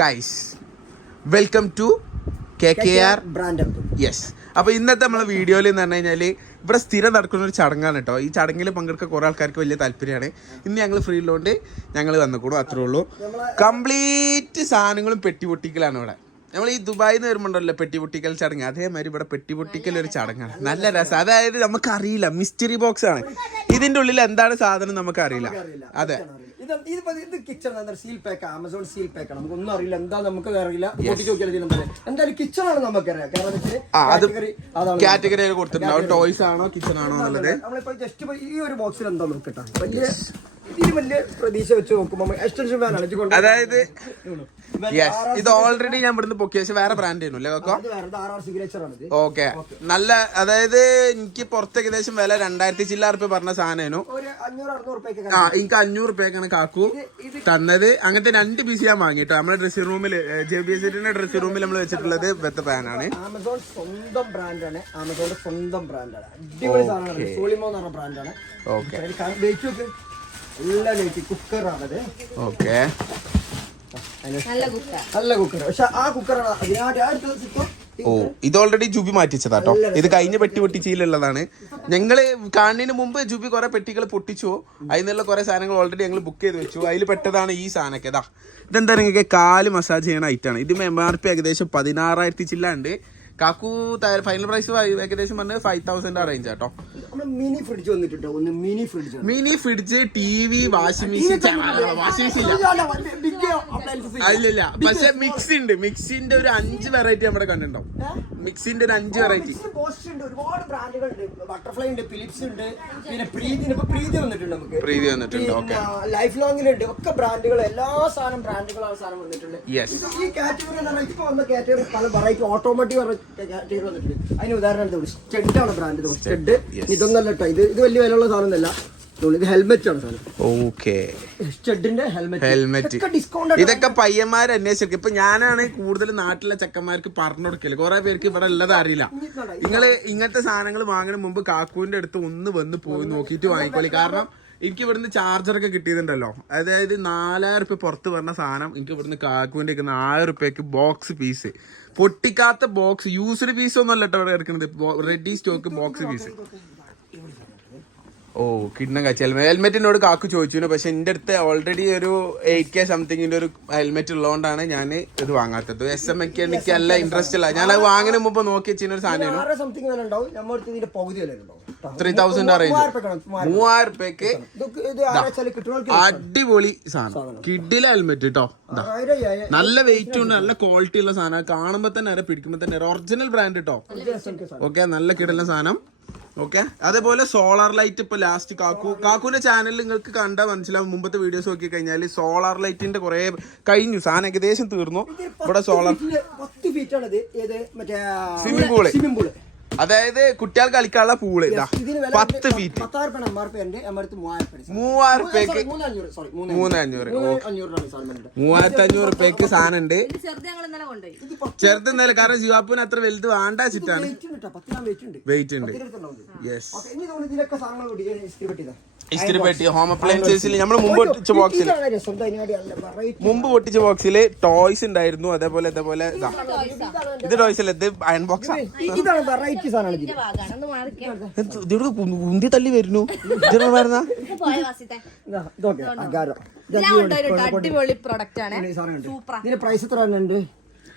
Guys welcome to KKR brand. Yes. അപ്പോൾ ഇന്നത്തെ നമ്മളെ വീഡിയോയിൽ എന്ന് പറഞ്ഞു കഴിഞ്ഞാൽ ഇവിടെ സ്ഥിരം നടക്കുന്ന ഒരു ചടങ്ങാണ് കേട്ടോ. ഈ ചടങ്ങിൽ പങ്കെടുക്കാൻ കുറേ ആൾക്കാർക്ക് വലിയ താല്പര്യമാണ്. ഇന്ന് ഞങ്ങൾ ഫ്രീ ഉള്ളതുകൊണ്ട് ഞങ്ങൾ വന്നിക്കൂടും, അത്രേ ഉള്ളൂ. കംപ്ലീറ്റ് സാധനങ്ങളും പെട്ടി പൊട്ടിക്കലാണ് ഇവിടെ. നമ്മൾ ഈ ദുബായിൽ നിന്ന് വരുമ്പോണ്ടല്ലോ പെട്ടി പൊട്ടിക്കൽ ചടങ്ങ്, അതേമാതിരി ഇവിടെ പെട്ടി പൊട്ടിക്കൽ ഒരു ചടങ്ങാണ്. നല്ല രസം. അതായത് നമുക്കറിയില്ല, മിസ്റ്ററി ബോക്സ് ആണ്. ഇതിന്റെ ഉള്ളിൽ എന്താണ് സാധനം നമുക്കറിയില്ല. അതെ, ഇത് kitchen seal pack, Amazon seal pack. നമുക്കൊന്നും അറിയില്ല, എന്താ നമുക്ക് അറിയില്ല. എന്തായാലും കിച്ചൺ ആണ് നമുക്കറിയാം. കാറ്റഗറി കൊടുത്തിട്ടുണ്ടാവും. ടോയ്സ് ആണോ കിച്ചൺ ആണോ എന്നുള്ളത്. നമ്മളിപ്പോ ജസ്റ്റ് ഈ ഒരു ബോക്സിൽ എന്താ നോക്കട്ടെ. വലിയ പ്രതീക്ഷ വെച്ച് നോക്കുമ്പോ എക്സ്റ്റൻഷൻ ഫാൻ ആണ്. അതായത് ഇത് ഓൾറെഡി ഞാൻ ഇവിടുന്ന് പൊക്കി വെച്ച വേറെ ബ്രാൻഡ് ആയിരുന്നു അല്ലേ കൊക്കോ? ഓക്കെ. നല്ല, അതായത് എനിക്ക് പുറത്ത് ഏകദേശം വില 2000 ചില്ലാർ രൂപ പറഞ്ഞ സാധനമായിരുന്നു. എനിക്ക് 500 രൂപയ്ക്കാണ് കാക്കു തന്നത്. അങ്ങനത്തെ 2 പീസ് ഞാൻ വാങ്ങിട്ടോ. നമ്മുടെ ഡ്രസ്സിംഗ് റൂമിൽ JBSന്റെ ഡ്രസ്സിംഗ് റൂമിൽ നമ്മൾ വെച്ചിട്ടുള്ളത് വെത്ത ഫാനാണ്. ആമസോൺ സ്വന്തം ബ്രാൻഡാണ്. ആമസോണിന്റെ സ്വന്തം ബ്രാൻഡാണ്. അടിപൊളി സാധനമാണ്. സോളിമോ എന്ന് പറഞ്ഞ ബ്രാൻഡാണ്. കുക്കറാണത്. ഓക്കെ. നല്ല കുക്കർ. പക്ഷെ ആ കുക്കറാണ്. ഓ, ഇത് ഓൾറെഡി ജുബി മാറ്റിച്ചതാട്ടോ. ഇത് കഴിഞ്ഞ പെട്ടി പൊട്ടിച്ചതിലുള്ളതാണ്. ഞങ്ങള് കാണുന്നതിന് മുമ്പ് ജുബി കുറെ പെട്ടികൾ പൊട്ടിച്ചു. അതിനുള്ള കുറെ സാധനങ്ങൾ ഓൾറെഡി ഞങ്ങൾ ബുക്ക് ചെയ്ത് വെച്ചു. അതിൽ പെട്ടതാണ് ഈ സാധനമൊക്കെ. ഇതാ, ഇതെന്താ നിങ്ങൾക്ക് കാല് മസാജ് ചെയ്യണ ഐറ്റാണ്. ഇത് MRP ഏകദേശം 16,000 ചില്ലാണ്ട്. കാക്കു ഫൈനൽ പ്രൈസ് ഏകദേശം പറഞ്ഞത് 5,000 റേഞ്ച് ആട്ടോ. മിനി ഫ്രിഡ്ജ് വന്നിട്ടുണ്ട്. Mini fridge, TV, washing machine. ഇല്ല, പക്ഷെ മിക്സി ഉണ്ട്. മിക്സിന്റെ ഒരു 5 വെറൈറ്റി നമ്മുടെ കണ്ടിട്ടുണ്ടാവും. മിക്സിന്റെ ഒരു 5 വെറൈറ്റി. ഒരുപാട് ബ്രാൻഡുകളുണ്ട്. ബട്ടർഫ്ലൈ ഉണ്ട്, ഫിലിപ്സ് ഉണ്ട്, പിന്നെ പ്രീതി വന്നിട്ടുണ്ട്. നമുക്ക് പ്രീതി വന്നിട്ടുണ്ട്. ഓക്കെ. ലൈഫ് ലോങ്ങിലുണ്ട്. ഒക്കെ ബ്രാൻഡുകൾ, എല്ലാ സാധനം ബ്രാൻഡുകളാണ് സാധനം വന്നിട്ടുണ്ട്. ഈ കാറ്റഗറി ഇപ്പൊ വന്ന കാറ്റഗറി പല വെറൈറ്റി ഓട്ടോമാറ്റീവ് കാറ്റഗറി വന്നിട്ടുണ്ട്. അതിന് ഉദാഹരണം സ്റ്റെഡാണ് ബ്രാൻഡ്. സ്റ്റെഡ് ഇതൊന്നല്ല കേട്ടോ. ഇത് വലിയ വിലയുള്ള സാധനമല്ല. ഇത് ഹെൽമെറ്റ് ആണ് സാധനം. ഓക്കെ. സ്റ്റെഡിന്റെ ഹെൽമെറ്റ്. ഇതൊക്കെ പയ്യന്മാർ അന്വേഷിക്കും. ഇപ്പൊ ഞാനാണ് കൂടുതൽ നാട്ടിലെ ചെക്കന്മാർക്ക് പറഞ്ഞു കൊടുക്കല്. കുറെ പേർക്ക് ഇവിടെ ഉള്ളത് അറിയില്ല. നിങ്ങള് ഇങ്ങനത്തെ സാധനങ്ങൾ വാങ്ങുന്ന മുമ്പ് കാക്കുവിന്റെ അടുത്ത് ഒന്ന് വന്ന് പോയി നോക്കിയിട്ട് വാങ്ങിക്കോളി. കാരണം എനിക്ക് ഇവിടുന്ന് ചാർജറൊക്കെ കിട്ടിയിട്ടുണ്ടല്ലോ. അതായത് 4,000 രൂപ പുറത്ത് പറഞ്ഞ സാധനം എനിക്ക് ഇവിടുന്ന് കാക്കുവിന്റെ 1,000 രൂപയ്ക്ക് ബോക്സ് പീസ്, പൊട്ടിക്കാത്ത ബോക്സ്, യൂസ്ഡ് പീസ് ഒന്നും അല്ല കേട്ടോ ഇവിടെ എടുക്കുന്നത്. Ready stock box piece. ഓ, കിണ്ണം കാച്ച ഹെൽമെറ്റിനോട് കാക്കു ചോദിച്ചു. പക്ഷെ എന്റെ അടുത്ത് ഓൾറെഡി ഒരു 8K സംതിങ്ങിന്റെ ഒരു ഹെൽമെറ്റ് ഉള്ളതുകൊണ്ടാണ് ഞാൻ ഇത് വാങ്ങാത്തത്. SMK എനിക്ക് നല്ല ഇൻട്രസ്റ്റ് ഇല്ല. ഞാൻ അത് വാങ്ങുന്ന മുമ്പ് നോക്കി വെച്ചിരുന്ന ഒരു സാധനം 3,000 റേഞ്ച്. 3,000 രൂപയ്ക്ക് അടിപൊളി സാധനം. കിഡിലെ ഹെൽമെറ്റ് കേട്ടോ. നല്ല വെയിറ്റ് ഉണ്ട്, നല്ല ക്വാളിറ്റി ഉള്ള സാധനം. കാണുമ്പോ തന്നെ പിടിക്കുമ്പോ തന്നെ ഒറിജിനൽ ബ്രാൻഡ് കേട്ടോ. ഓക്കെ, നല്ല കിടല സാധനം. ഓക്കെ. അതേപോലെ സോളാർ ലൈറ്റ് ഇപ്പൊ ലാസ്റ്റ് കാക്കുവിന്റെ ചാനലിൽ നിങ്ങൾക്ക് കണ്ടാൽ മനസ്സിലാവും. മുമ്പത്തെ വീഡിയോസ് നോക്കി കഴിഞ്ഞാൽ സോളാർ ലൈറ്റിന്റെ കുറെ കഴിഞ്ഞു. സാധനം ഏകദേശം തീർന്നു. ഇവിടെ സോളാർ 10 ഫീറ്റ് ആണ്. സ്വിമ്മിംഗ് പൂള്, അതായത് കുട്ടികൾ കളിക്കാനുള്ള പൂള്. 10 ഫീറ്റ് 3,000 രൂപയ്ക്ക് 3,500 രൂപയ്ക്ക് സാധനം ഉണ്ട്. ചെറുത് എന്നാലും കാരണം ജിവാപ്പിന് അത്ര വലുത് വേണ്ടാച്ചിട്ടാണ്. വെയിറ്റ് ഉണ്ട്. യെസ്. ഇസ്തിരി പെട്ടി, ഹോം അപ്ലയൻസസിൽ നമ്മൾ മുമ്പ് പൊട്ടിച്ച ബോക്സിൽ ടോയ്സ് ഉണ്ടായിരുന്നു. അതേപോലെ ഇത് ടോയ്സ് അല്ല, ഇത് അയൺ ബോക്സ്. ഉന്തി തള്ളി വരുന്നു. അടിപൊളി പ്രൊഡക്റ്റ് ആണ്. ഇതിന്റെ പ്രൈസ് എത്ര ഉണ്ട്?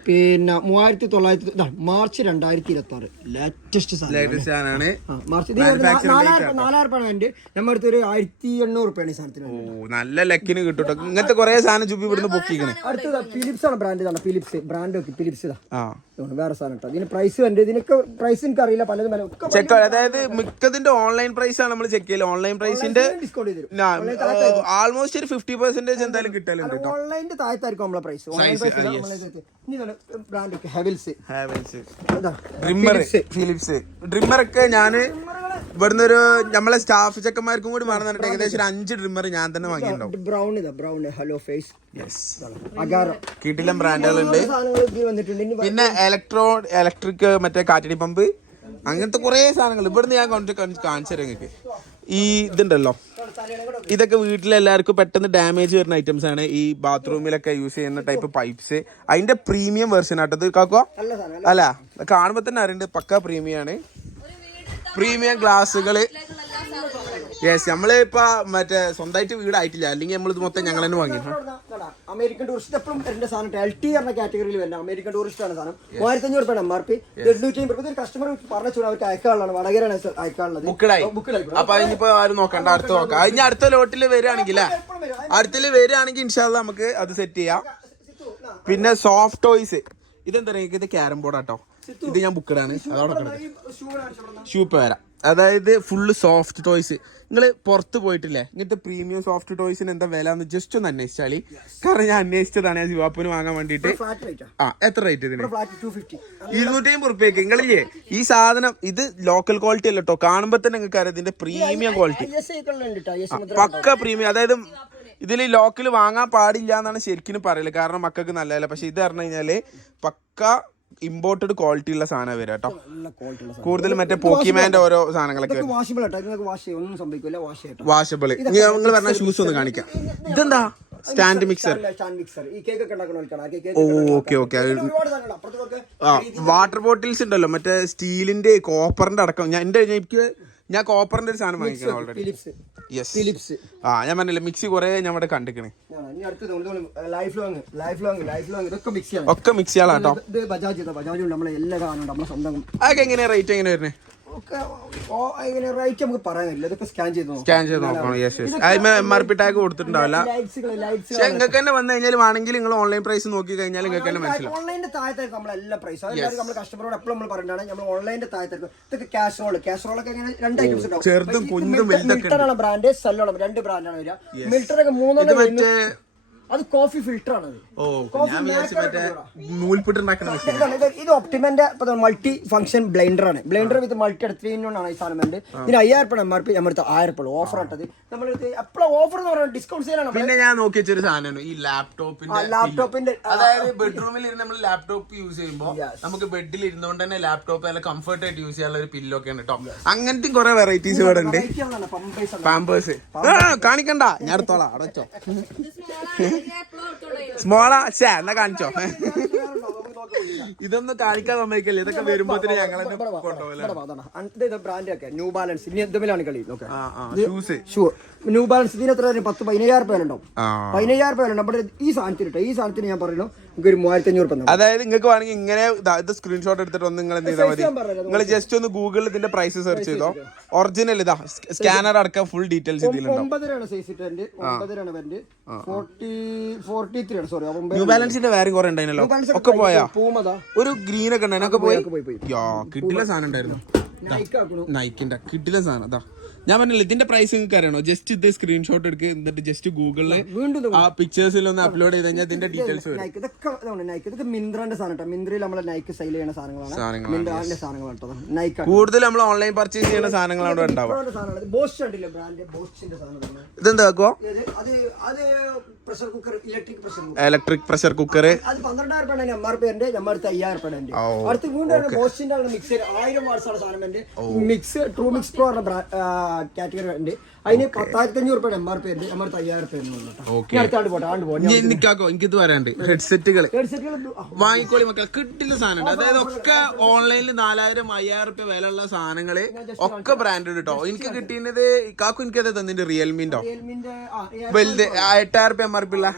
പിന്നെ 3,900 മാർച്ച് 2026 ലേറ്റസ്റ്റ് സാധനമാണ്. മാർച്ച് 4,000 രൂപ. നമ്മുടെ അടുത്ത് ഒരു 1,800 രൂപയാണ് ഈ സാധനത്തിന്. നല്ല ലക്കിന് കിട്ടും. ഇങ്ങനത്തെ കുറെ സാധനം ചുപ്പി ഇവിടുന്ന് ബുക്ക് ചെയ്യണം. അടുത്തത് ഫിലിപ്സ് ആണ് ബ്രാൻഡ്. ഫിലിപ്സ് ബ്രാൻഡ് ഫിലിപ്സ് വേറെ സാധനം കേട്ടോ. ഇതിന് പ്രൈസ് ഉണ്ട്. ഇതിനൊക്കെ പ്രൈസ് എനിക്ക് അറിയില്ല. പലതും ചെക്ക്, അതായത് മിക്കതിന്റെ ഓൺലൈൻ പ്രൈസ് ആണ് നമ്മൾ ചെക്ക് ചെയ്യല്. ഓൺലൈൻ പ്രൈസിന്റെ ആൾമോസ്റ്റ് ഒരു 50% എന്തായാലും കിട്ടലുണ്ട്. ഓൺലൈനിന്റെ താഴത്തായിരിക്കും നമ്മളെ പ്രൈസ്. ഫിലിപ്സ് ഡ്രിമ്മർ ഒക്കെ ഞാന് ഇവിടുന്ന് ഒരു നമ്മളെ സ്റ്റാഫ് ചെക്കന്മാർക്കും കൂടി വേണമെന്നിട്ട് ഏകദേശം 5 ഡ്രിമ്മർ ഞാൻ തന്നെ വാങ്ങിയിട്ടുണ്ടാവും. Brown hello face. കിടിലം ബ്രാൻഡുകളുണ്ട്. പിന്നെ ഇലക്ട്രിക് മറ്റേ കാറ്റടി പമ്പ്, അങ്ങനത്തെ കുറെ സാധനങ്ങൾ ഇവിടുന്ന് ഞാൻ കാണിച്ചു തരാം നിങ്ങൾക്ക്. ഈ ഇതുണ്ടല്ലോ ഇതൊക്കെ വീട്ടിലെല്ലാവർക്കും പെട്ടെന്ന് ഡാമേജ് വരുന്ന ഐറ്റംസ് ആണ്. ഈ ബാത്റൂമിലൊക്കെ യൂസ് ചെയ്യുന്ന ടൈപ്പ് പൈപ്സ്. അതിന്റെ പ്രീമിയം വെർഷൻ ആട്ടോ ഇത് കാക്കോ. അല്ല കാണുമ്പോ തന്നെ അറിയണ്ട് പക്ക പ്രീമിയം ആണ്. പ്രീമിയം ഗ്ലാസുകള്. യെസ്, നമ്മള് ഇപ്പൊ മറ്റേ സ്വന്തമായിട്ട് വീടായിട്ടില്ല, അല്ലെങ്കിൽ നമ്മൾ ഇത് മൊത്തം ഞങ്ങൾ തന്നെ വാങ്ങി. അമേരിക്കൻ ടൂറിസ്റ്റ് എപ്പോഴും എന്റെ സാധനം LT എന്ന കാറ്റഗറിയിൽ വരുന്നത് അമേരിക്കൻ ടൂറിസ്റ്റ് ആണ് സാധനം. 1500 രൂപ MRP. 850 കസ്റ്റമർ പറഞ്ഞു അവർക്ക് അയക്കാനുള്ളതാണ്. വടകരയാണ് അയക്കാനുള്ളത്. ബുക്കഡായി. അപ്പൊ അതിനിപ്പോ ആരും നോക്കണ്ട, അടുത്ത് നോക്കാം. അതിന് അടുത്ത ലോട്ടില് വരികയാണെങ്കിൽ ഇൻഷാല്ലാ നമുക്ക് അത് സെറ്റ് ചെയ്യാം. പിന്നെ സോഫ്റ്റ് ടോയ്സ്. ഇതെന്താ പറയുക, ഇത് ക്യാരം ബോർഡ് ആട്ടോ. ഇത് ഞാൻ ബുക്കഡാണ്. അതോടെ ഷൂ വരാം. അതായത് ഫുള്ള് സോഫ്റ്റ് ടോയ്സ്. നിങ്ങൾ പുറത്ത് പോയിട്ടില്ലേ, ഇങ്ങനത്തെ പ്രീമിയം സോഫ്റ്റ് ടോയ്സിന് എന്താ വില എന്ന് ജസ്റ്റ് ഒന്ന് അന്വേഷിച്ചാളി. കാരണം ഞാൻ അന്വേഷിച്ചതാണ് ഞാൻ ശിവാപ്പന് വാങ്ങാൻ വേണ്ടിട്ട്. എത്ര റേറ്റ് ഇതിന്? 250 റുപ്യക്ക്. നിങ്ങളില്ലേ ഈ സാധനം, ഇത് ലോക്കൽ ക്വാളിറ്റി അല്ല കേട്ടോ. കാണുമ്പോ തന്നെ നിങ്ങൾക്ക് അറിയാം ഇതിന്റെ പ്രീമിയം ക്വാളിറ്റി, പക്ക പ്രീമിയം. അതായത് ഇതിൽ ലോക്കൽ വാങ്ങാൻ പാടില്ല എന്നാണ് ശരിക്കും പറയല്, കാരണം മക്കൾക്ക് നല്ലതല്ല. പക്ഷെ ഇത് പറഞ്ഞു കഴിഞ്ഞാല് പക്ക ഇമ്പോർട്ടഡ് ക്വാളിറ്റി ഉള്ള സാധനം വരാം കേട്ടോ. കൂടുതൽ മറ്റേ പോക്കിമാന്റെ ഓരോ സാധനങ്ങളൊക്കെ വാഷബിൾ. നിങ്ങൾ പറഞ്ഞ ഷൂസ് ഒന്ന് കാണിക്കാം. ഇതെന്താ stand mixer. Okay okay. Water bottles ഉണ്ടല്ലോ, മറ്റേ സ്റ്റീലിന്റെ കോപ്പറിന്റെ അടക്കം. ഞാൻ കോപ്പറിന്റെ ഒരു സാധനം വാങ്ങിക്കണം ഓൾറെഡി. യെസ്. ഞാൻ പറഞ്ഞില്ല, മിക്സി കുറെ ഞമ്മടെ കണ്ടിക്കണേ. ഒക്കെ മിക്സിയാളാട്ടോ. അതൊക്കെ എങ്ങനെയാ റേറ്റ് എങ്ങനെ വരുന്നേ? സ്കാൻ ചെയ്ത് നോക്കണം. Yes yes. അതിന് MRP ടാഗ് കൊടുത്തിട്ടുണ്ടാവില്ല. പക്ഷെ നിങ്ങൾക്ക് തന്നെ വന്നു കഴിഞ്ഞാൽ വേണമെങ്കിൽ നിങ്ങൾ ഓൺലൈൻ പ്രൈസ് നോക്കി കഴിഞ്ഞാൽ നിങ്ങൾക്ക് തന്നെ മനസ്സിലാവും. ഓൺലൈനിന്റെ താഴത്തേക്ക് നമ്മളെല്ലാ പ്രൈസ് നമ്മൾ കസ്റ്റമറോട് എപ്പോഴും നമ്മൾ പറഞ്ഞാണ് നമ്മൾ ഓൺലൈനിന്റെ താഴത്തേക്ക്. ഇതൊക്കെ കാസറോളൊക്കെ ഇങ്ങനെ 2 ഐറ്റംസ് ഉണ്ടാവും. ചെറുതും കുഞ്ഞും മിൽട്ടൺ ബ്രാൻഡ്, സെല്ലോളം 2 ബ്രാൻഡാണ് വരിക. മിൽട്ടറൊക്കെ 3 അത് കോഫി ഫിൽറ്റർ ആണ്. ഇത് ഒപ്റ്റിമന്റെ മൾട്ടി ഫംഗ്ഷൻ ബ്ലെൻഡർ ആണ്. ബ്ലെൻഡർ വിത്ത് മൾട്ടി 3 ആണ് ഈ സാധനം. ഇതിന് 5000 രൂപ MRP. നമ്മുടെ 1000 രൂപ ഓഫർ ആട്ടത്. നമ്മൾ എപ്പോഴും ഓഫർ എന്ന് പറയുന്നത് ഡിസ്കൗണ്ട് സെയിലാണ്. പിന്നെ ഞാൻ നോക്കി വെച്ചൊരു സാധനമാണ് ഈ ലാപ്ടോപ്പിന്റെ. അതായത് ബെഡ്റൂമിൽ ഇരുന്ന് നമ്മൾ ലാപ്ടോപ്പ് യൂസ് ചെയ്യുമ്പോൾ നമുക്ക് ബെഡിൽ ഇരുന്നുകൊണ്ട് തന്നെ ലാപ്ടോപ്പ് നല്ല കംഫർട്ട് ആയിട്ട് യൂസ് ചെയ്യാനുള്ള ഒരു പില്ലോ ഒക്കെ ഉണ്ട് കേട്ടോ. അങ്ങനത്തെ കുറെ വെറൈറ്റീസ് ഇവിടെ ഉണ്ട്. പാമ്പേഴ്സ് കാണിക്കണ്ട, ഞാൻ എടുത്തോളാം. അടച്ചോ സ്മോളാ. എന്നാ കാണിച്ചോ. ഇതൊന്നും കാണിക്കാൻ സമ്മതിക്കല്ലേ, ഇതൊക്കെ വരുമ്പോ ഞങ്ങൾ ബ്രാൻഡ് ന്യൂ ബാലൻസ്. ഇനി എന്തെങ്കിലാണ് കളി. ന്യൂ ബാലൻസ് ഇതിന് എത്ര 10-15,000 രൂപ ഉണ്ടാവും. 15,000 രൂപ നമ്മുടെ ഈ സാധനത്തിന്. ഈ സാധനത്തിന് ഞാൻ പറയുന്നു നമുക്ക് ഒരു 3500 രൂപ. അതായത് നിങ്ങൾക്ക് വേണമെങ്കിൽ ഇങ്ങനെ ഇത് സ്ക്രീൻഷോട്ട് എടുത്തിട്ട് ഒന്ന് നിങ്ങൾ എന്ത് ചെയ്താൽ മതി, നിങ്ങൾ ജസ്റ്റ് ഒന്ന് ഗൂഗിളിൽ ഇതിന്റെ പ്രൈസ് സെർച്ച് ചെയ്തോ. ഒറിജിനൽ ഇതാ സ്കാനർ അടക്കം ഫുൾ ഡീറ്റെയിൽസ് ഇതിലുണ്ടാവും. 9 സൈസ് 9 43 ആണ്. സോറി, ന്യൂ ബാലൻസിന്റെ വേറെ കുറെ ഉണ്ടായിരുന്നല്ലോ, ഒക്കെ പോയാ. ഒരു ഗ്രീൻ ഒക്കെ ഉണ്ടായിരുന്നു, പോയി. കിട്ടില്ല സാധനം ഉണ്ടായിരുന്നു. നൈക്കിന്റെ കിട്ടില്ല സാധനം. അതാ ഞാൻ പറഞ്ഞില്ല, ഇതിന്റെ പ്രൈസ് നിങ്ങൾക്ക് അറിയണോ? ജസ്റ്റ് ഇത് സ്ക്രീൻഷോട്ട് എടുക്കുക, എന്നിട്ട് ജസ്റ്റ് ഗൂഗിളിൽ ആ പിക്ചേഴ്സിൽ ഒന്ന് അപ്ലോഡ് ചെയ്ത് കഴിഞ്ഞാൽ ഇതിന്റെ ഡീറ്റെയിൽസ് വരും. ഇതൊക്കെ മിന്ത്രന്റെ സാധനം. മിന്ത്രയിൽ നമ്മളെ നൈക്ക് സെയിൽ ചെയ്യുന്ന സാധനങ്ങളാണ്. കൂടുതൽ നമ്മൾ ഓൺലൈൻ പർച്ചേസ് ചെയ്യുന്ന സാധനങ്ങളാണ് ഉണ്ടാവുക. ഇതെന്താ ഇലക്ട്രിക് പ്രഷർ കുക്കർ. അത് 12,000 രൂപ MRP ഉണ്ട്. നമ്മുടെ 5,000 രൂപ ഉണ്ട്. അടുത്ത് വീണ്ടും ബോസിന്റെ മിക്സർ 1000 വാട്ട്സാണ് സാധനം ഉണ്ട്. Mix true mix pro category ഉണ്ട്. അതിന് 10,500 രൂപ MRP ഉണ്ട്. നമ്മുടെ 5,000 രൂപ. എനിക്കിത് വരാണ്ട് ഹെഡ്സെറ്റുകൾ വാങ്ങിക്കോളി മക്കളെ, കിട്ടില്ല സാധനം. അതായത് ഒക്കെ ഓൺലൈനിൽ 4,000-5,000 രൂപ വിലയുള്ള സാധനങ്ങള് ഒക്കെ ബ്രാൻഡഡ് കേട്ടോ. എനിക്ക് കിട്ടിയത് കാക്കു എനിക്കത് തന്നിട്ട് റിയൽമിന്റെ വലുത് 8,000 രൂപ MRP ഉള്ള.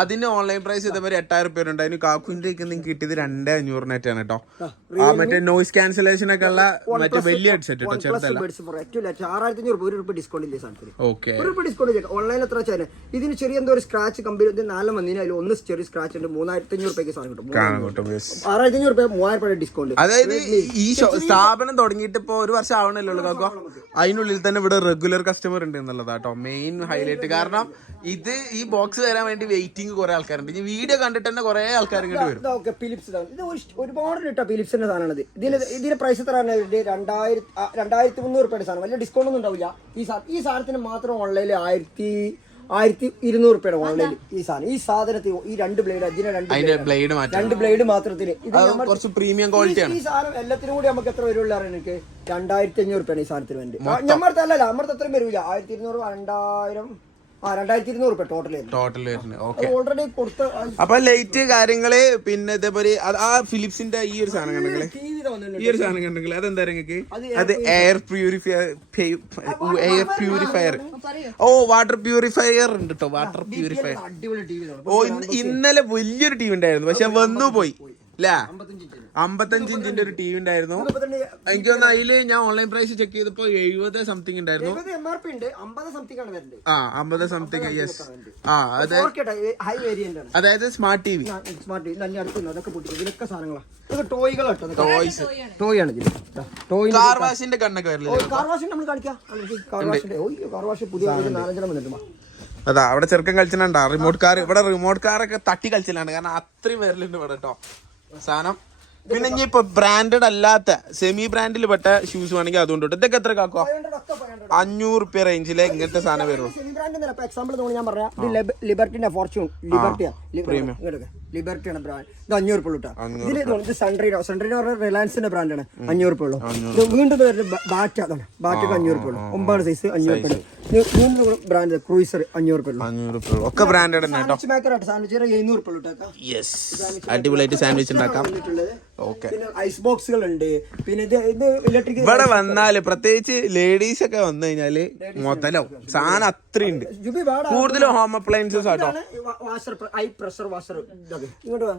അതിന് ഓൺലൈൻ പ്രൈസ് ഇതേമാതിരി 8,000 രൂപ ഉണ്ട്. അതിന് കാക്കുവിന്റെ നിങ്ങൾക്ക് കിട്ടിയത് 2,500 കേട്ടോ. മറ്റേ നോയിസ് ക്യാൻസലേഷൻ ഒക്കെ ഉള്ള മറ്റേ വലിയ ഹെഡ്സെറ്റ് കേട്ടോ, ചെറുതല്ല. 6,500 രൂപ ഡിസ്കൗണ്ട് ഇല്ലേ സാധനത്തിന്. ഡിസ്കൗണ്ട് ഓൺലൈൻ എത്ര വെച്ചാൽ ഇതിന് ചെറിയ എന്തോ ഒരു സ്ക്രാച്ച് കമ്പനി 4 വന്നതിന് അതിൽ ഒന്ന് ചെറിയ സ്ക്രാച്ച് ഉണ്ട്. 3,500 രൂപയ്ക്ക് സാധനം കിട്ടും. 6,500 രൂപ 3,000 രൂപ ഡിസ്കൗണ്ട്. അതായത് ഈ സ്ഥാപനം തുടങ്ങിയിട്ട് ഇപ്പൊ 1 വർഷം ആവണല്ലോ കാക്കോ. അതിനുള്ളിൽ തന്നെ ഇവിടെ റെഗുലർ കസ്റ്റമർ ഉണ്ട് എന്നുള്ളതാട്ടോ മെയിൻ ഹൈലൈറ്റ്. കാരണം ഇത് ഈ ബോക്സ് തരാൻ വേണ്ടി വെയിറ്റിംഗ് കുറെ ആൾക്കാരുണ്ട്. ഈ വീഡിയോ കണ്ടിട്ട് തന്നെ കുറെ ആൾക്കാർ ഇങ്ങോട്ട് വരും. ഫിലിപ്സ് ഇത് ഒരുപാട് കിട്ടാം. ഫിലിപ്സിന്റെ സാധനമാണ്. ഇതിന്റെ പ്രൈസ് എത്ര 2,300 രൂപയുടെ സാധനം. വലിയ ഡിസ്കൗണ്ട് ഒന്നും ഉണ്ടാവില്ല. ഈ സാധനത്തിന് മാത്രം ഓൺലൈനിൽ 1,000 1200 ഓൺലൈനിൽ ഈ സാധനത്തിന് ഈ 2 ബ്ലേഡ് അതിന്റെ ബ്ലേഡ് മാറ്റി 2 ബ്ലേഡ് മാത്രത്തിന് ഇത് കുറച്ച് പ്രീമിയം ക്വാളിറ്റി ആണ്. ഈ സാധനം എല്ലാത്തിനും കൂടി നമുക്ക് എത്ര വരുള്ളൂ എനിക്ക് 2500 ഈ സാധനത്തിന് വേണ്ടി. നമ്മുടെ അല്ലല്ല നമ്മുടെ അത്രയും വരില്ല. 1200 2200 ടോട്ടൽ വരുന്നത്. ഓൾറെഡി കൊടുത്ത. അപ്പൊ ലൈറ്റ് കാര്യങ്ങള് പിന്നെ ഇതേപോലെ ആ ഫിലിപ്സിന്റെ ഈ ഒരു സാധനം കണ്ടെങ്കിൽ അതെന്താ നിങ്ങൾക്ക് അത് എയർ പ്യൂരിഫയർ. ഓ വാട്ടർ പ്യൂരിഫയർ ഉണ്ട് കേട്ടോ. Water purifier. ഓ ഇന്നലെ വലിയൊരു ടീം ഉണ്ടായിരുന്നു പക്ഷെ വന്നു പോയി അല്ലേ. 55 ഇഞ്ചിന്റെ ഒരു ടി വി ഉണ്ടായിരുന്നു. എനിക്ക് തോന്നുന്നു അതില് ഞാൻ ഓൺലൈൻ പ്രൈസ് ചെക്ക് ചെയ്തപ്പോ 70 സംതിങ് ഉണ്ടായിരുന്നു. 50 സംതിങ്. യെസ്. അതായത് സ്മാർട്ട് ടി വി. കാർ വാഷിന്റെ കണ്ണൊക്കെ വരില്ല. അതാ അവിടെ ചെറുക്കൻ കളിച്ചിട്ടുണ്ടാ റിമോട്ട് കാർ. ഇവിടെ റിമോട്ട് കാറൊക്കെ തട്ടി കളിച്ചിലാണ് കാരണം അത്രയും വരലുണ്ട് ഇവിടെ കേട്ടോ സാധനം. പിന്നെ ഇനി ഇപ്പൊ ബ്രാൻഡഡ് അല്ലാത്ത സെമി ബ്രാൻഡിൽ പെട്ട ഷൂസ് വേണമെങ്കിൽ അതുകൊണ്ട് ഇതൊക്കെ എത്ര കാക്കോ? 500 റേഞ്ചിലെ ഇങ്ങനത്തെ സാധനം വരുള്ളൂ. എക്സാമ്പിൾ ഞാൻ പറയാം. ലിബർട്ടിന്റെ ഫോർച്യൂൺ പ്രീമിയം ലിബർട്ടിയാണ് ബ്രാൻഡ്. ഇത് 500 ഉള്ളൂ. ഇതിൽ സൺട്രീനോ പറഞ്ഞ റിലയൻസിന്റെ ബ്രാൻഡാണ്. 500 ഉള്ളൂ. വീണ്ടും ബാറ്റ അതാണ്. ബാറ്റക്ക് 500 ഉള്ളൂ. 9 സൈസ് 500. വീണ്ടും ബ്രാൻഡ് ക്രൂയിസർ 500 ഉള്ളൂ. ഒക്കെ ബ്രാൻഡഡ് തന്നെ കേട്ടോ. സാൻഡ്വിച്ച് 700 ഉള്ളൂ. യെസ്. അടിപൊളിയായിട്ട് സാൻഡ്വിച്ച് ഉണ്ടാക്കാം. പിന്നെ ഐസ് ബോക്സുകൾ ഉണ്ട്. പിന്നെ ഇത് ഇലക്ട്രിക് ഇവിടെ വന്നാല് പ്രത്യേകിച്ച് ലേഡീസ് ഒക്കെ വന്നു കഴിഞ്ഞാല് മുതലാവും സാധനം അത്രയുണ്ട്. കൂടുതലും ഹോം അപ്ലയൻസസ് ആട്ടോ. പ്രഷർ വാഷർ ഇങ്ങോട്ട് വാ.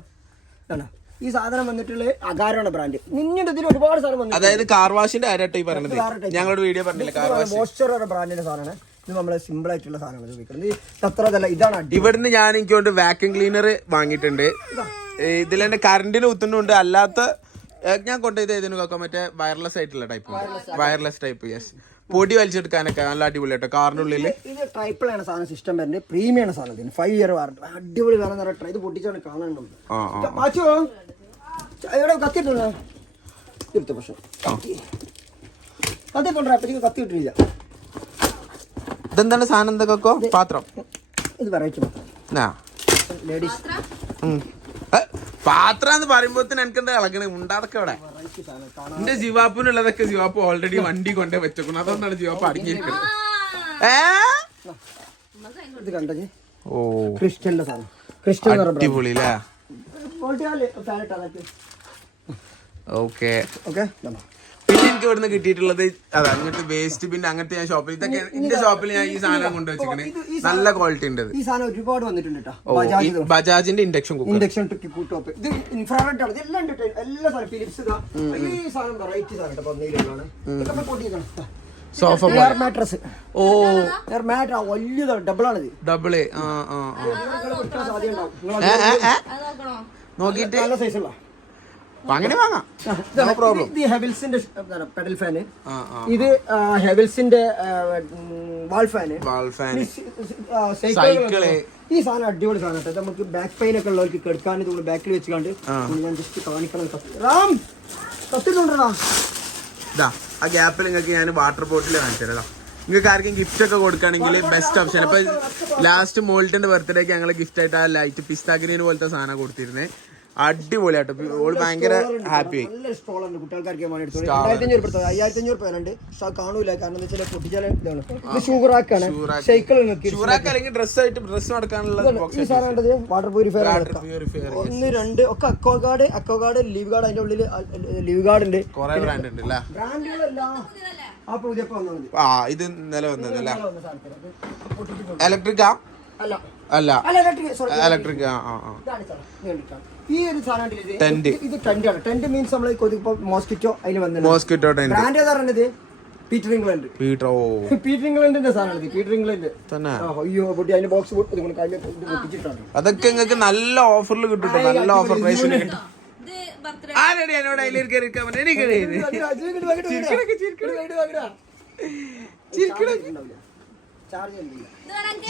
ഈ സാധനം വന്നിട്ടുള്ള അഗാരോണ് ബ്രാൻഡ്. നിന്നിട്ട് ഇതിൽ ഒരുപാട് സാധനം വന്നു. അതായത് കാർ വാഷിന്റെ ആരാട്ടോ ഈ പറഞ്ഞത്? ഞങ്ങളുടെ വീഡിയോ പറഞ്ഞില്ല. കാർ വാഷ് മോയ്സ്ചർ ബ്രാൻഡിന്റെ സാധനമാണ്. ഇത് നമ്മളെ സിമ്പിൾ ആയിട്ടുള്ള സാധനങ്ങൾ ഉപയോഗിക്കുന്നത്. അത്രതല്ല ഇതാണ്. ഇവിടുന്ന് ഞാൻ എനിക്ക് കൊണ്ട് വാക്യൂം ക്ലീനർ വാങ്ങിയിട്ടുണ്ട്. ഇതിലെന്റെ കറണ്ടിന് കുത്തുന്നുണ്ട്. അല്ലാത്ത ഞാൻ കൊണ്ടുപോയത് ഇതിന് നോക്കാം മറ്റേ വയർലെസ് ആയിട്ടുള്ള ടൈപ്പ്. Wireless type. യെസ്. പൊടി വലിച്ചെടുക്കാനൊക്കെ നല്ല അടിപൊളിയാട്ടോ കാറിനുള്ളിൽ. ഇത് ട്രൈപ്പിളാണ് സാധനം. സിസ്റ്റം വരുന്നത് പ്രീമിയം ആണ് സാധനം. 5 ഇയർ വാറണ്ടി. അടിപൊളി സാധനം. ഇത് പൊട്ടിച്ചാണ് കാണാനുള്ളത്. കത്തിട്ടുണ്ടോ? തീർത്ത പ്രശ്നം കത്തിക്കൊണ്ടിരിക്കും. കത്തി കിട്ടില്ല. ഇതെന്താണ് സാധനം? എന്തൊക്കെ പാത്രം? ഇത് വെറൈറ്റി ലേഡീസ് പാത്രം എന്ന് പറയുമ്പോ എനിക്ക് എന്താ ഇളകണേ ഉണ്ടാതൊക്കെ അവിടെ. എന്റെ ജിവാപ്പിനുള്ളതൊക്കെ ജിവാപ്പ് ഓൾറെഡി വണ്ടി കൊണ്ടേ വെച്ചേക്കണം. അതുകൊണ്ടാണ് ജിവാപ്പ് അടങ്ങിയിരിക്കുന്നത്. ഇത് കണ്ടത് ഓ ക്രിസ്റ്റലിന്റെ സാധനം. ക്രിസ്റ്റൽ അടിപൊളി അല്ലേ? ഓക്കെ. പിന്നെ എനിക്ക് ഇവിടുന്ന് കിട്ടിയിട്ടുള്ളത് അതാ അങ്ങനത്തെ വേസ്റ്റ് ബിൻ അങ്ങനത്തെ ഞാൻ ഷോപ്പിൽ ഇതൊക്കെ എന്റെ ഷോപ്പിൽ ഞാൻ ഈ സാധനം കൊണ്ടുവച്ചിരിക്കണേ. നല്ല ക്വാളിറ്റി ഉണ്ട്. ഈ സാധനം ഒരുപാട് വന്നിട്ടുണ്ട്. ബജാജിന്റെ ഇൻഡക്ഷൻ കുക്കർ. Induction cooker. ഇത് ഇൻഫ്രാറെഡ് ആണ്. ഇതെല്ലാം ഉണ്ട്. എല്ലാ സാധനം ഫിലിപ്സ്. ഈ സാധനം വെറൈറ്റി സാധനം. Sofa mattress. ഓ മാറ്റ് വലിയ ഡബിൾ ആണ്. ഡബിള്. നോക്കിട്ട് നല്ല സൈസുള്ള അങ്ങനെ വാങ്ങാം. ഇത് ഹെവൽസിന്റെ പെഡൽ ഫാന്. ഇത് ഹെവൽസിന്റെ വാൾ ഫാന്. സൈക്കിള്. ഈ സാധനം അടിപൊളി സാധനം. നമുക്ക് ബാക്ക് പെയിൻ ഒക്കെ ഉള്ളവർക്ക് കെടുക്കാൻ ബാക്കിൽ വെച്ചുകൊണ്ട് ഞാൻ ജസ്റ്റ് കാണിക്കണം. റാം കത്തിട്ടുണ്ടോ? ഇതാ ആ ഗ്യാപ്പിൽ നിങ്ങൾക്ക് ഞാൻ വാട്ടർ ബോട്ടിൽ കാണിച്ചുതരാം. നിങ്ങൾക്ക് ആർക്കും ഗിഫ്റ്റ് ഒക്കെ കൊടുക്കുകയാണെങ്കിൽ ബെസ്റ്റ് ഓപ്ഷൻ. ഇപ്പൊ ലാസ്റ്റ് മോൾട്ടിന്റെ ബർത്ത്ഡേക്ക് ഞങ്ങൾ ഗിഫ്റ്റ് ആയിട്ട് ആ ലൈറ്റ് പിസ്താ ഗ്രീൻ പോലത്തെ സാധനം കൊടുത്തിരുന്നേ. അടിപൊളിയാട്ടോ. ഓള് ഭയങ്കര ഹാപ്പി ആയി. കുട്ടികൾക്ക് 5500 പേരുണ്ട്. കാണൂല കാരണം ഷൂറാക്ക് അല്ലെങ്കിൽ ഡ്രസ് ആയിട്ട് ഡ്രസ് നടക്കാനുള്ള വാട്ടർ പ്യൂരിഫയർ 1 2 ഒക്കെ അക്വാഗാർഡ് ലീവ് ഗാർഡ്. അതിന്റെ ഉള്ളിൽ ലീവ് ഗാർഡ് ഉണ്ട്. കുറെ ബ്രാൻഡ് ഉണ്ട് അല്ലേ? ബ്രാൻഡുകളെല്ലാം ആ പുതിയ വന്നത്. ഇത് നില വന്നത് അല്ല ഇലക്ട്രിക്കാ? അല്ല ഇലക്ട്രിക്. ഈ ഒരു സാധനം ഇത് ടെന്റ് ആണ്. ടെന്റ് മീൻസ് നമ്മൾ മോസ്കിറ്റോ അതിന് വന്നത്. Mosquito tent. ബ്രാൻഡ് ഏതാ പറഞ്ഞത്? Peter England. പീറ്റർ ഇംഗ്ലണ്ടിന്റെ സാധനമാണ്. പീറ്റർ ഇംഗ്ലണ്ട് തന്നെ. അയ്യോ പൊട്ടി അതിന്റെ ബോക്സ് പൊട്ടിച്ചിട്ടാണ്. അതൊക്കെ നിങ്ങൾക്ക് നല്ല ഓഫറിൽ കിട്ടും. നല്ല ഓഫർ പ്രൈസിന് കിട്ടും. ആരടി എന്നോട് അതിലേക്ക്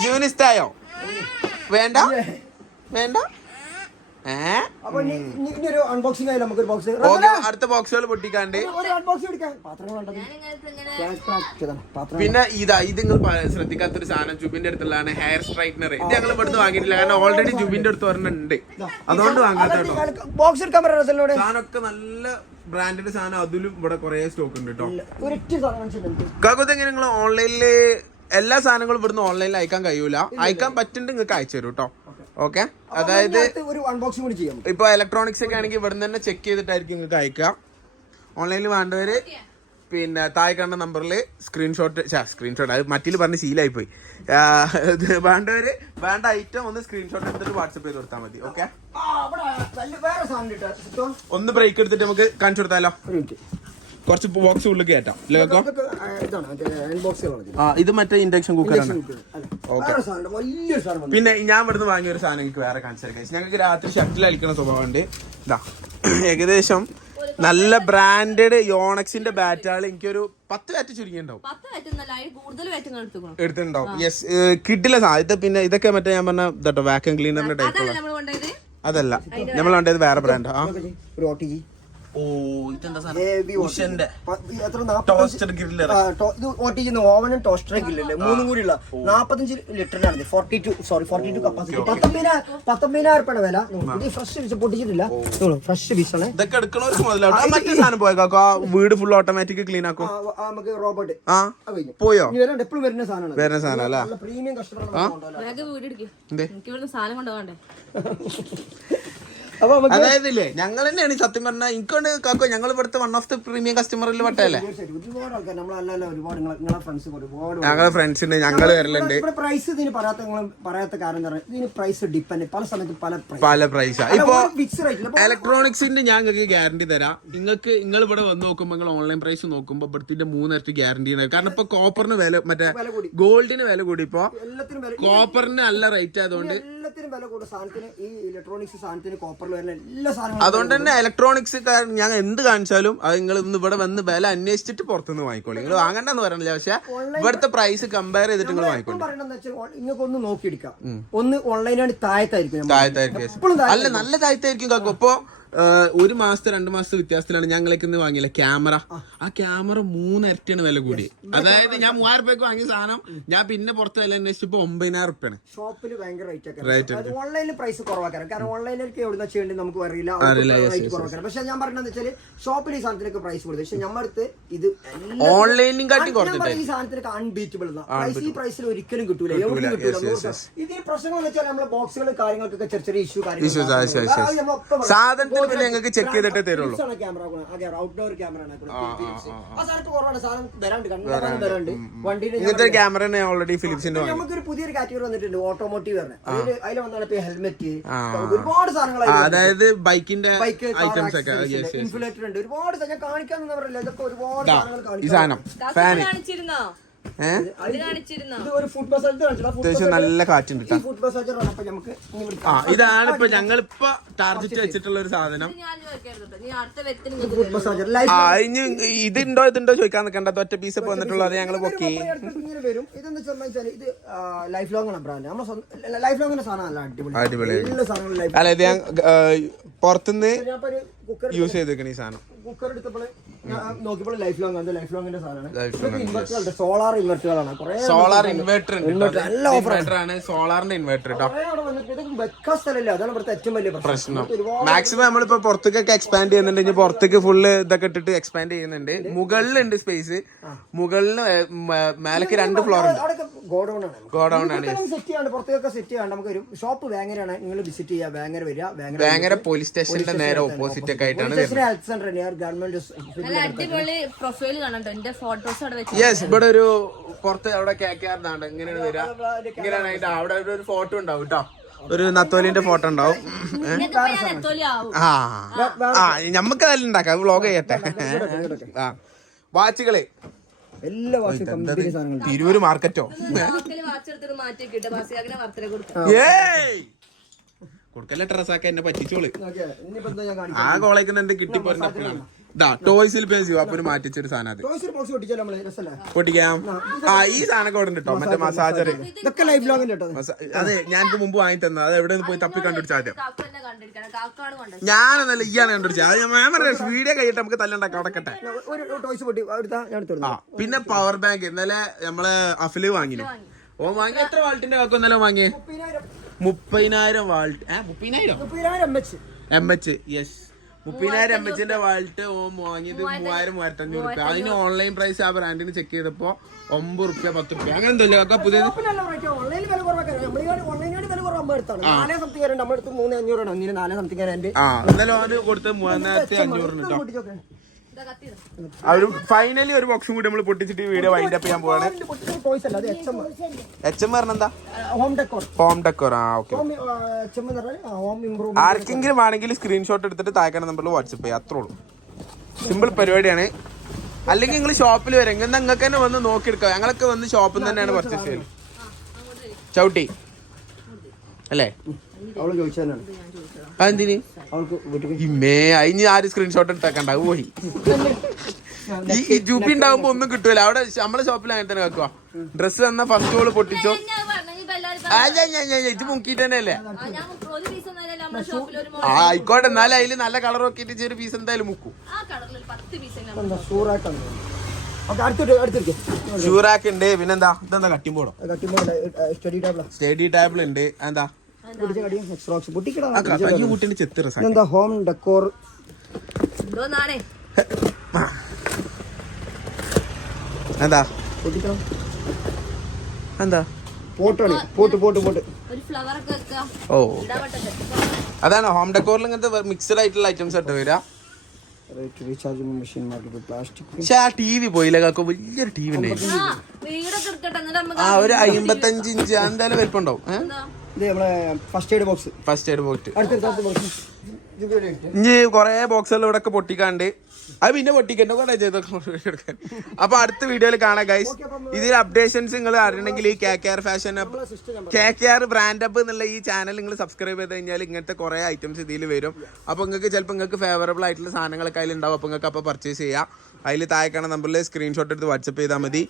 ജീവനിഷ്ടായോ? വേണ്ട വേണ്ട അപ്പൊ ഇനി ഒരു അൺബോക്സിംഗ് ആയാലും നമുക്കൊരു ബോക്സ് ഓക്കെ, അടുത്ത ബോക്സുകൾ പൊട്ടിക്കാണ്ട് ഒരു അൺബോക്സിംഗ് എടുക്കാം. പാത്രങ്ങളുണ്ടത് പിന്നെ ഇത് നിങ്ങൾ ശ്രദ്ധിക്കാത്തൊരു സാധനം ജുബിന്റെ അടുത്തുള്ളതാണ് ഹെയർ സ്ട്രൈറ്റ്നർ. ഇത് ഞങ്ങൾ ഇവിടുന്ന് വാങ്ങിയിട്ടില്ല, കാരണം ഓൾറെഡി ജുബിന്റെ അടുത്ത് ഒരെണ്ണുണ്ട്, അതുകൊണ്ട് വാങ്ങാത്ത കേട്ടോ. ബോക്സ് എടുക്കാൻ പറയാം. സാധനമൊക്കെ നല്ല ബ്രാൻഡിന്റെ സാധനം, അതിലും ഇവിടെ കുറെ സ്റ്റോക്ക് ഉണ്ട് കേട്ടോ. ഒരൊറ്റ സാധനം കാക്കത്ത് എങ്ങനെ നിങ്ങൾ ഓൺലൈനില് എല്ലാ സാധനങ്ങളും ഇവിടുന്ന് ഓൺലൈനിൽ അയക്കാൻ കഴിയൂല, അയക്കാൻ പറ്റുന്നുണ്ട് നിങ്ങൾക്ക് അയച്ചു തരും കേട്ടോ. ഓക്കെ, അതായത് ഒരു അൺബോക്സിംഗ് കൂടി ചെയ്യാം. ഇപ്പൊ ഇലക്ട്രോണിക്സ് ഒക്കെ ആണെങ്കിൽ ഇവിടെ തന്നെ ചെക്ക് ചെയ്തിട്ടായിരിക്കും നിങ്ങൾക്ക് അയക്കാം. ഓൺലൈനിൽ വേണ്ടവര് പിന്നെ താഴെ കണ്ട നമ്പറിൽ സ്ക്രീൻഷോട്ട് അത് മറ്റിൽ പറഞ്ഞ് ശീലായി പോയി. വേണ്ടവര് വേണ്ട ഐറ്റം ഒന്ന് സ്ക്രീൻഷോട്ട് എടുത്തിട്ട് വാട്സപ്പ് ചെയ്ത് കൊടുത്താൽ മതി. ഓക്കെ, ഒന്ന് ബ്രേക്ക് എടുത്തിട്ട് നമുക്ക് കാണിച്ചു കൊടുത്താലോ. കുറച്ച് ബോക്സ് ഉള്ളിൽ കയറ്റാം. ഇത് മറ്റേ ഇൻഡക്ഷൻ കുക്കറാണ്. ഓക്കെ, പിന്നെ ഞാൻ ഇവിടുന്ന് വാങ്ങിയ ഒരു സാധനം എനിക്ക് വേറെ കാണിച്ചു തരാം. ഞങ്ങൾക്ക് രാത്രി ഷട്ടിൽ അടിക്കുന്ന സ്വഭാവമുണ്ട്. ഇതാ ഏകദേശം നല്ല ബ്രാൻഡഡ് യോണക്സിന്റെ ബാറ്റുകൾ എനിക്കൊരു 10 ബാറ്റ് ചുരുങ്ങിണ്ടാവും, എടുത്തിട്ടുണ്ടാവും. യെസ്, കിഡിലെ സാധ്യത. പിന്നെ ഇതൊക്കെ മറ്റേ ഞാൻ പറഞ്ഞ ഇതട്ടോ വാക്യൂം ക്ലീനറിന്റെ ടൈപ്പ്. അതല്ല, നമ്മൾ വേണ്ടത് വേറെ ബ്രാൻഡ്. ഓവനും ടോസ്റ്റർ ഗ്രില്ലല്ലേ, മൂന്നും കൂടി ഉള്ള 45 ലിറ്ററിനാണ്. 42 കപ്പാസിറ്റി. 19,000 വില. ഇത് ഫ്രഷ് പൊട്ടിച്ചിട്ടില്ല, ഫ്രഷ് പീസാണ്. ഇതൊക്കെ എടുക്കണവർക്ക് മുതലാവും. മറ്റേ സാധനം പോയേക്കാ, വീട് ഫുൾ ഓട്ടോമാറ്റിക് ക്ലീൻ ആക്കും. നമുക്ക് റോബോട്ട് പോയോ? എപ്പോഴും വരുന്ന സാധനം അല്ല, പ്രീമിയം കസ്റ്റമർ. അതായത് ഇല്ലേ, ഞങ്ങൾ തന്നെയാണ് സത്യം പറഞ്ഞാൽ. എനിക്കൊണ്ട് കാക്കോ ഞങ്ങൾ ഇവിടുത്തെ വൺ ഓഫ് ദി പ്രീമിയം കസ്റ്റമറിൽ പെട്ടല്ലേ. ഒരുപാട് ആൾക്കാർ ഞങ്ങളെ ഫ്രണ്ട്സിന് ഞങ്ങൾ വരലുണ്ട്. പ്രൈസ് ഇതിന് പറയാത്ത കാരണം ഇതിന് പ്രൈസ് ഡിപ്പെൻഡ്, പല സമയത്ത് പല പ്രൈസാ. ഇപ്പൊ ഇലക്ട്രോണിക്സിന്റെ ഞാൻ നിങ്ങൾക്ക് ഗ്യാരണ്ടി തരാം. നിങ്ങൾ ഇവിടെ വന്ന് നോക്കുമ്പോൾ നിങ്ങൾ ഓൺലൈൻ പ്രൈസ് നോക്കുമ്പോൾ ഇവിടുത്തെ 3 ഇരട്ടി ഗ്യാരണ്ടി ആണ്. കാരണം ഇപ്പൊ കോപ്പറിന് വില, മറ്റേ ഗോൾഡിന് വില കൂടി, ഇപ്പൊ കോപ്പറിന് നല്ല റേറ്റ് ആയതുകൊണ്ട് എല്ലാത്തിനും വില കൂടും സാധനത്തിന്. ഈ ഇലക്ട്രോണിക്സ് സാധനത്തിന് കോപ്പർ അതുകൊണ്ട് തന്നെ ഇലക്ട്രോണിക്സ് ഞാൻ എന്ത് കാണിച്ചാലും അത് നിങ്ങൾ ഇന്ന് ഇവിടെ വന്ന് വില അന്വേഷിച്ചിട്ട് പുറത്തുനിന്ന് വാങ്ങിക്കോളൂ. നിങ്ങൾ വാങ്ങണ്ടെന്ന് പറയണില്ല, പക്ഷെ ഇവിടുത്തെ പ്രൈസ് കമ്പയർ ചെയ്തിട്ട് നിങ്ങൾ വാങ്ങിക്കോളൂ. നിങ്ങൾക്ക് ഒന്ന് നോക്കിയെടുക്കാം. ഒന്ന് ഓൺലൈനാണ് താഴത്തായിരിക്കും, അല്ല നല്ല താഴത്തായിരിക്കും കാക്കും. ഇപ്പൊ 1 മാസത്തെ 2 മാസത്തെ വ്യത്യാസത്തിലാണ് ഞങ്ങൾക്ക് ഇന്ന് വാങ്ങിയില്ല ക്യാമറ. ആ ക്യാമറ 3 ഇരട്ടിയാണ് വില കൂടി. അതായത് ഞാൻ 3000 രൂപയ്ക്ക് വാങ്ങിയ സാധനം ഞാൻ പിന്നെ പുറത്ത് വില അന്വേഷിച്ചപ്പോ 9,000 രൂപയാണ്. ഷോപ്പിൽ ഭയങ്കര റേറ്റ്. ഓൺലൈനിൽ പ്രൈസ് കുറവാക്കാം, കാരണം ഓൺലൈനിലേക്ക് എവിടെ ചെയ്യേണ്ടത് നമുക്ക് അറിയില്ല. പക്ഷെ ഞാൻ പറഞ്ഞതെന്ന് വെച്ചാൽ ഷോപ്പിൽ ഈ സാധനത്തിനൊക്കെ പ്രൈസ് കൊടുത്തു. പക്ഷെ നമ്മളടുത്ത് ഇത് ഓൺലൈനിലും കാട്ടി കുറച്ചിട്ട് ഈ സാധനത്തിനൊക്കെ അൺബീറ്റബിൾ. ഈ പ്രൈസിൽ ഒരിക്കലും കിട്ടൂല, എവിടെയും കിട്ടൂല. ഇതിന് പ്രശ്നങ്ങൾ എന്ന് വെച്ചാൽ നമ്മളെ ബോക്സുകൾ കാര്യങ്ങൾക്കൊക്കെ ചെറിയ ഇഷ്യൂ കാര്യങ്ങൾ സാധനത്തിന് ഞങ്ങൾക്ക് ചെക്ക് ചെയ്തിട്ടേ തരുള്ളൂ. ഇങ്ങനത്തെ ക്യാമറ ഓൾറെഡി ഫിലിപ്സിന്റെ നമുക്കൊരു പുതിയൊരു കാറ്റഗറി വന്നിട്ടുണ്ട്, ഓട്ടോമോട്ടീവ്. അതിൽ വന്നാണ് ഹെൽമെറ്റ്, ഒരുപാട് സാധനങ്ങൾ, അതായത് ബൈക്കിന്റെ ഐറ്റംസ് ഒക്കെ, ഇൻഫുലേറ്റർ ഉണ്ട്, ഒരുപാട് ഞാൻ കാണിക്കാന്ന് പറയില്ല. ഇതൊക്കെ ഒരുപാട് ഈ സാധനം ഫാന് അത്യാവശ്യം നല്ല കാറ്റുണ്ട്. ഇതാണ് ഇപ്പൊ ഞങ്ങളിപ്പോ ടാർജറ്റ് വെച്ചിട്ടുള്ള ഒരു സാധനം. ഇതുണ്ടോ ചോദിക്കാൻ നിൽക്കണ്ട, ഒറ്റ പീസ് ഇപ്പൊ വന്നിട്ടുള്ളത് ഞങ്ങൾ പൊക്കി. ഇത് ലൈഫ് ലോങ് ആണ് ബ്രാൻഡ്, നമ്മുടെ ലൈഫ് ലോങ്ങിന്റെ സാധനം നല്ല അടിപൊളി. അല്ല ഇത് ഞാൻ പുറത്തുനിന്ന് യൂസ് ചെയ്തേക്കണ ഈ സാധനം. കുക്കർ എടുത്തപ്പോൾ നോക്കിയപ്പോൾ ലൈഫ് ലോങ് ആണ്, ലൈഫ് ലോങ്ങിന്റെ സാധനമാണ്. സോളാർ ഇൻവെർട്ടറുകളാണ്, സോളാർ ഇൻവെർട്ടർ ആണ്, സോളാറിന്റെ ഇൻവെർട്ടർ കേട്ടോ. വെക്കാൻ സ്ഥലമില്ല, അതാണ് ഇവിടുത്തെ ഏറ്റവും വലിയ പ്രശ്നം. മാക്സിമം നമ്മളിപ്പോ പുറത്തേക്കൊക്കെ എക്സ്പാൻഡ് ചെയ്യുന്നുണ്ട്. ഇനി പുറത്തേക്ക് ഫുള്ള് ഇതൊക്കെ ഇട്ടിട്ട് എക്സ്പാൻഡ് ചെയ്യുന്നുണ്ട്. മുകളിലുണ്ട് സ്പേസ്, മുകളില് മേലേക്ക് 2 ഫ്ലോർ ഉണ്ട്. ഗോഡൌൺ ആണ്. സെറ്റ് ചെയ്യാണ്ട് പുറത്തേക്കൊക്കെ സെറ്റ് ചെയ്യാണ്ട് നമുക്ക് ഒരു ഷോപ്പ് വേങ്ങരയാണ്, നിങ്ങൾ വിസിറ്റ് ചെയ്യുക. വേങ്ങര വരിക, വേങ്ങര പോലീസ് സ്റ്റേഷന്റെ നേരെ ഓപ്പോസിറ്റ് ഒക്കെ ആയിട്ടാണ്. യെസ്, ഇവിടെ ഒരു പുറത്ത് അവിടെ കേക്കാറുണ്ട്. ഇങ്ങനെയാണ് വരിക, ഇങ്ങനെയാണ് അതിന്റെ അവിടെ ഒരു ഫോട്ടോ ഉണ്ടാവും കേട്ടോ, ഒരു നത്തോലിന്റെ ഫോട്ടോ ഉണ്ടാവും. ഞമ്മക്ക് അതിൽ ഉണ്ടാക്കാം, വ്ളോഗ് ചെയ്യട്ടെ. വാച്ചുകള് തിരൂര് മാർക്കറ്റോ കൊടുക്കല്ല, ഡ്രസ്സാക്ക എന്നെ പറ്റിച്ചോള്. ആ കോളേജിൽ നിന്ന് കിട്ടിപ്പോ ടോയ്സിൽ അപ്പൊ മാറ്റിച്ചൊരു സാധനം അത് ടോയ്സ് ബോക്സ് പൊട്ടിച്ചാൽ നമ്മള് രസമല്ലേ? പൊട്ടിക്കാം. ഈ സാധനം ഇവിടെ ഉണ്ട് കേട്ടോ, മറ്റേ മസാജർ. ഇതൊക്കെ ലൈഫ് ലോഗിന്റെ കേട്ടോ. അതെ, ഞാനിപ്പോ മുമ്പ് വാങ്ങി തന്നത്. അത് എവിടെ നിന്ന് പോയി തപ്പി കണ്ടുപിടിച്ചാൽ ആദ്യം. കാക്കു തന്നെ കണ്ടിരിക്കണം. കാക്കാണ് കണ്ടത്. ഞാനൊന്നല്ല, ഈയാണ് കണ്ടുപിടിച്ചത്. അത് ഞാൻ പറയാം, വീഡിയോ കഴിയിട്ട് നമുക്ക് തല്ലുണ്ടാക്കാം, അടക്കട്ടെ. ഒരു ടോയ്സ് പൊട്ടി എടുത്താ ഞാൻ എടുത്തു. പിന്നെ പവർ ബാങ്ക് ഇന്നലെ നമ്മള് അഫില് വാങ്ങിനു. ഓ വാങ്ങി എത്ര വാൾട്ടിന്റെ കാക്കും ഇന്നലെ വാങ്ങിയേ? 30,000 volt. 30,000 mAh. Yes, 30,000 mAh volt ഓൻ വാങ്ങിയത് 3,000-3,500 രൂപ. അതിന് ഓൺലൈൻ പ്രൈസ് ആ ബ്രാൻഡിന് ചെക്ക് ചെയ്തപ്പോ 9 രൂപ 10 രൂപ അങ്ങനെ എന്തല്ലേ കാക്ക പുതിയത്? ഇന്നലെ ഓന് കൊടുത്ത് 3,500 കേട്ടോ. അവര് ഫൈനലി ഒരു ബോക്സും കൂടി നമ്മൾ പൊട്ടിച്ചിട്ട് ഈ വീഡിയോ വൈൻഡ് അപ്പ് ചെയ്യാൻ പോവാണ്. HM പറഞ്ഞെന്താ? Home decor. ഓക്കെ. ആർക്കെങ്കിലും ആണെങ്കിൽ സ്ക്രീൻഷോട്ട് എടുത്തിട്ട് താഴെ നമ്പറിൽ വാട്സപ്പ് ചെയ്യാം, അത്രേ ഉള്ളൂ. സിമ്പിൾ പരിപാടിയാണ്. അല്ലെങ്കിൽ നിങ്ങൾ ഷോപ്പിൽ വരെ നിങ്ങൾക്ക് തന്നെ വന്ന് നോക്കിയെടുക്കാം. ഞങ്ങളൊക്കെ വന്ന് ഷോപ്പിൽ നിന്ന് തന്നെയാണ് പർച്ചേസ് ചെയ്യുന്നത്. ചവിട്ടി അല്ലേ? അതെന്തിന് ഇമ്മേ അതിന് ആര് സ്ക്രീൻഷോട്ട് എടുത്തേക്കണ്ട പോയി. ഈ ജൂപ്പി ഉണ്ടാവുമ്പോ ഒന്നും കിട്ടൂല. അവിടെ നമ്മളെ ഷോപ്പിൽ അങ്ങനെ തന്നെ വെക്കുക. ഡ്രസ്സ് തന്ന ഫസ്റ്റ് ഓള് പൊട്ടിച്ചോ. ഇത് മുക്കിട്ട് തന്നെ അല്ലേ? ആയിക്കോട്ടെ, എന്നാലും അതില് നല്ല കളർ നോക്കിട്ട് ഒരു പീസ് എന്തായാലും മുക്കും. ഷൂറാക്ക് ഉണ്ട്. പിന്നെന്താ ഇതെന്താ കട്ടിമ്പോളോ? സ്റ്റഡി ടേബിൾ ഉണ്ട്. എന്താ കുട്ടിന്റെ ചെത്ത് ഹോം ഡെക്കോർ. എന്താ എന്താ ഓ അതാണ് ഹോം ഡെക്കോറിൽ ഇങ്ങനത്തെ മിക്സഡ് ആയിട്ടുള്ള ഐറ്റംസ് ആയിട്ട് വരിക. പക്ഷെ ആ ടി വി പോയില്ല കാക്കോ, വലിയൊരു ടി വി ഉണ്ടായിരുന്നു. ഒരു 55 ഇഞ്ച് എന്തായാലും വലിപ്പുണ്ടാവും. First aid box. ഇനി കൊറേ ബോക്സുകൾ ഇവിടെ ഒക്കെ പൊട്ടിക്കാണ്ട് അത് പിന്നെ പൊട്ടിക്കണ്ട കുറെ ചെയ്തെടുക്കാൻ. അപ്പൊ അടുത്ത വീഡിയോയിൽ കാണാം ഗൈസ്. ഇതിൽ അപ്ഡേഷൻസ് നിങ്ങൾ അറിയണമെങ്കിൽ ഈ KKR fashion up, KKR brand up എന്നുള്ള ഈ ചാനൽ നിങ്ങൾ സബ്സ്ക്രൈബ് ചെയ്ത് കഴിഞ്ഞാൽ ഇങ്ങനത്തെ കുറെ ഐറ്റംസ് ഇതിൽ വരും. അപ്പൊ നിങ്ങൾക്ക് ചിലപ്പോൾ നിങ്ങൾക്ക് ഫേവറബിൾ ആയിട്ടുള്ള സാധനങ്ങളൊക്കെ അതിലുണ്ടാവും. അപ്പൊ നിങ്ങൾക്ക് അപ്പോൾ പർച്ചേസ് ചെയ്യാം. അതിൽ താഴെക്കാണ നമ്പറിൽ സ്ക്രീൻഷോട്ട് എടുത്ത് വാട്സപ്പ് ചെയ്താൽ മതി.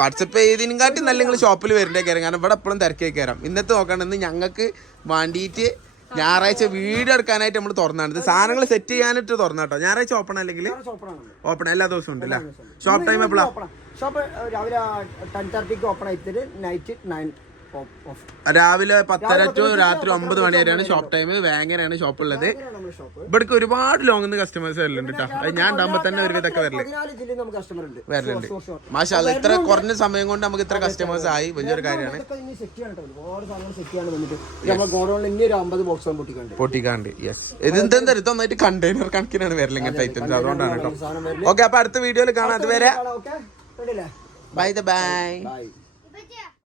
വാട്സപ്പ് ചെയ്തതിനെക്കാട്ടി നല്ല നിങ്ങൾ ഷോപ്പിൽ വരേണ്ട കയറാം. കാരണം ഇവിടെ എപ്പോഴും തിരക്കേക്ക് കയറാം. ഇന്നത്തെ നോക്കണമെന്ന് ഞങ്ങൾക്ക് വേണ്ടിയിട്ട് ഞായറാഴ്ച വീഡിയോ എടുക്കാനായിട്ട് നമ്മൾ തുറന്നാണ്. സാധനങ്ങൾ സെറ്റ് ചെയ്യാനായിട്ട് തുറന്നാട്ടോ. ഞായറാഴ്ച ഓപ്പൺ അല്ലെങ്കിൽ ഓപ്പൺ എല്ലാ ദിവസവും ഉണ്ട് അല്ലേ? ഷോപ്പ് ടൈം എപ്പോഴാണ്? ഷോപ്പ് രാവിലെ 10:30 ഓപ്പൺ ആയിട്ട് നൈറ്റ് 9 രാവിലെ 10:30 to രാത്രി 9 മണി വരെയാണ് ഷോപ്പ് ടൈം. വേങ്ങരയാണ് ഷോപ്പ് ഉള്ളത്. ഇവിടേക്ക് ഒരുപാട് ലോങ് കസ്റ്റമേഴ്സ് വരലുണ്ട് കേട്ടോ. അത് ഞാൻ ഉണ്ടാകുമ്പോ തന്നെ ഒരു വിധമൊക്കെ വരലുണ്ട്. മാഷാഅല്ലാഹ്, ഇത്ര കുറഞ്ഞ സമയം കൊണ്ട് നമുക്ക് ഇത്ര കസ്റ്റമേഴ്സ് ആയി, വലിയൊരു കാര്യമാണ്. പൊട്ടിക്കാണ്ട്. യെസ്, ഇതെന്താ ഒന്നായിട്ട് കണ്ടെയ്നർ കണക്കിനാണ് വരല് ഇങ്ങനത്തെ ഐറ്റംസ്. അതുകൊണ്ടാണ് കേട്ടോ. ഓക്കെ, അപ്പൊ അടുത്ത വീഡിയോയിൽ കാണാം. അതുവരെ ബൈ.